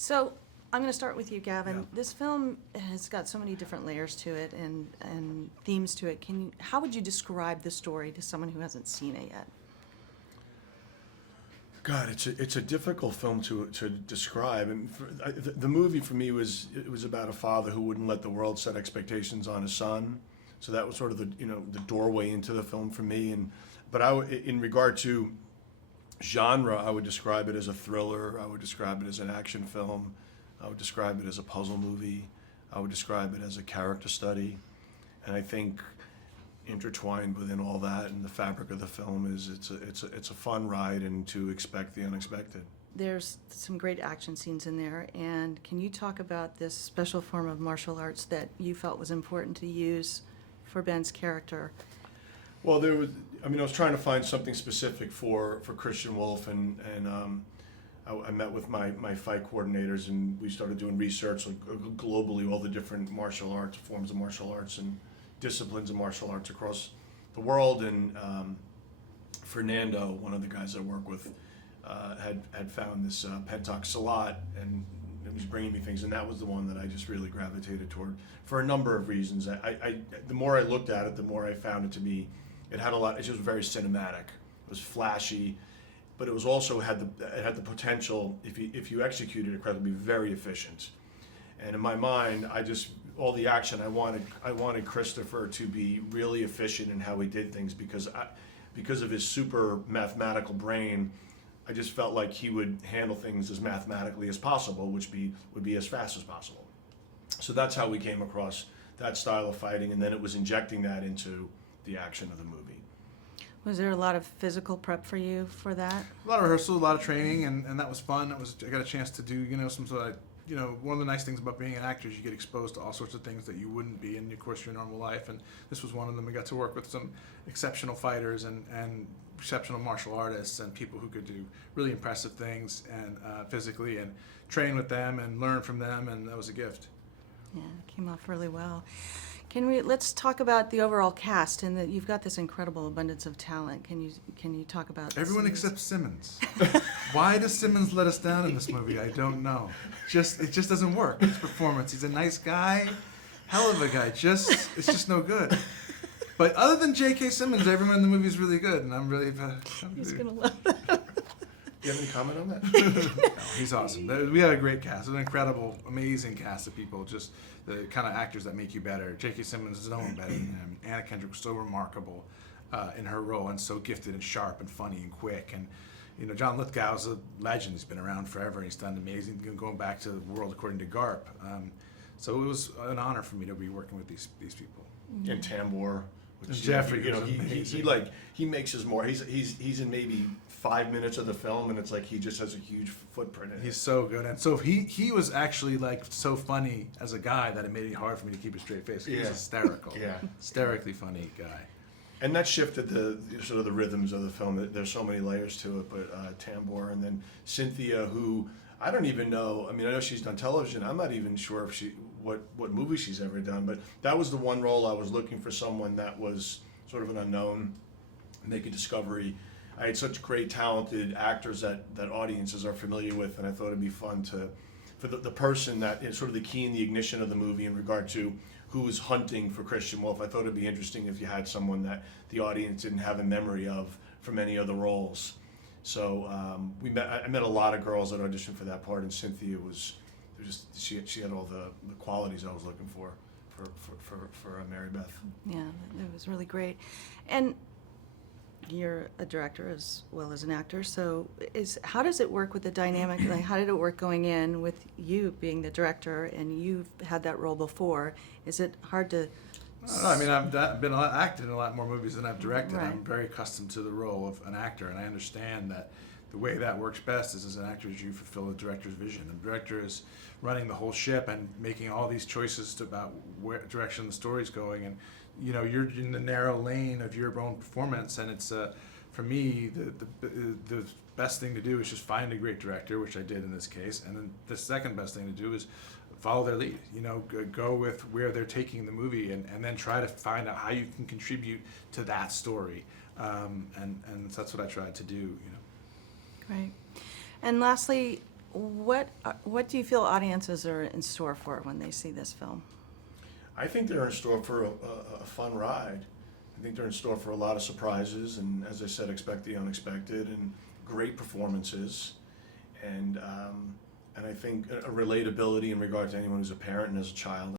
So I'm going to start with you, Gavin. Yeah. This film has got so many different layers to it and themes to it. How would you describe the story to someone who hasn't seen it yet? God, it's a difficult film to describe. And the movie for me was about a father who wouldn't let the world set expectations on his son. So that was sort of the doorway into the film for me. But in regard to genre, I would describe it as a thriller. I would describe it as an action film. I would describe it as a puzzle movie. I would describe it as a character study. And I think intertwined within all that and the fabric of the film is it's a fun ride and to expect the unexpected. There's some great action scenes in there, and can you talk about this special form of martial arts that you felt was important to use for Ben's character? Well, I was trying to find something specific for Christian Wolff, and I met with my fight coordinators, and we started doing research globally, all the different martial arts, forms of martial arts and disciplines of martial arts across the world. And Fernando, one of the guys I work with, had found this Pentox Salat, and it was bringing me things, and that was the one that I just really gravitated toward for a number of reasons. The more I looked at it, the more I found it to be, it just was very cinematic. It was flashy, but it was also had the potential, if you executed it correctly, to be very efficient. And in my mind, all the action, I wanted Christopher to be really efficient in how he did things because of his super mathematical brain. I just felt like he would handle things as mathematically as possible, which would be as fast as possible. So that's how we came across that style of fighting, and then it was injecting that into the action of the movie. Was there a lot of physical prep for you for that? A lot of rehearsal, a lot of training, and that was fun. I got a chance to do, some sort of, one of the nice things about being an actor is you get exposed to all sorts of things that you wouldn't be in, of course, your normal life. And this was one of them. We got to work with some exceptional fighters and exceptional martial artists and people who could do really impressive things and physically, and train with them and learn from them, and that was a gift. Yeah, it came off really well. Let's talk about the overall cast, and that you've got this incredible abundance of talent. Can you talk about everyone Simmons? except Simmons? Why does Simmons let us down in this movie? I don't know. It just doesn't work. His performance. He's a nice guy, hell of a guy. It's just no good. But other than J.K. Simmons, everyone in the movie is really good, and I'm really. He's gonna love that. Do you have any comment on that? No, he's awesome. We had a great cast, an incredible, amazing cast of people, just the kind of actors that make you better. J.K. Simmons is no one better than him. Anna Kendrick was so remarkable in her role, and so gifted and sharp and funny and quick. And John Lithgow's a legend. He's been around forever. He's done amazing, going back to The World According to Garp. So it was an honor for me to be working with these people. And Tambor. And Jeffrey, he makes his more. He's in maybe 5 minutes of the film, and it's like he just has a huge footprint in it. He's so good, and so he was actually so funny as a guy that it made it hard for me to keep a straight face. He was hysterical, hysterically funny guy. And that shifted the rhythms of the film. There's so many layers to it, but Tambor, and then Cynthia, who I don't even know. I know she's done television. I'm not even sure if what movie she's ever done, but that was the one role I was looking for, someone that was sort of an unknown, make a discovery. I had such great, talented actors that audiences are familiar with, and I thought it'd be fun for the person that is sort of the key in the ignition of the movie in regard to who is hunting for Christian Wolff. I thought it'd be interesting if you had someone that the audience didn't have a memory of from any other roles. So I met a lot of girls that auditioned for that part, and Cynthia she had all the qualities I was looking for Mary Beth. Yeah, it was really great. And you're a director as well as an actor, so how does it work with the dynamic? Like, how did it work going in with you being the director, and you've had that role before? Is it hard to... I don't know. I've been acted in a lot more movies than I've directed. Right. I'm very accustomed to the role of an actor, and I understand that the way that works best is as an actor is you fulfill the director's vision. The director is running the whole ship and making all these choices about where direction the story's going, and you're in the narrow lane of your own performance. And it's for me the best thing to do is just find a great director, which I did in this case, and then the second best thing to do is follow their lead. Go with where they're taking the movie, and then try to find out how you can contribute to that story. And that's what I tried to do. Great. And lastly, What do you feel audiences are in store for when they see this film? I think they're in store for a fun ride. I think they're in store for a lot of surprises, and as I said, expect the unexpected, and great performances, and I think a relatability in regard to anyone who's a parent and as a child.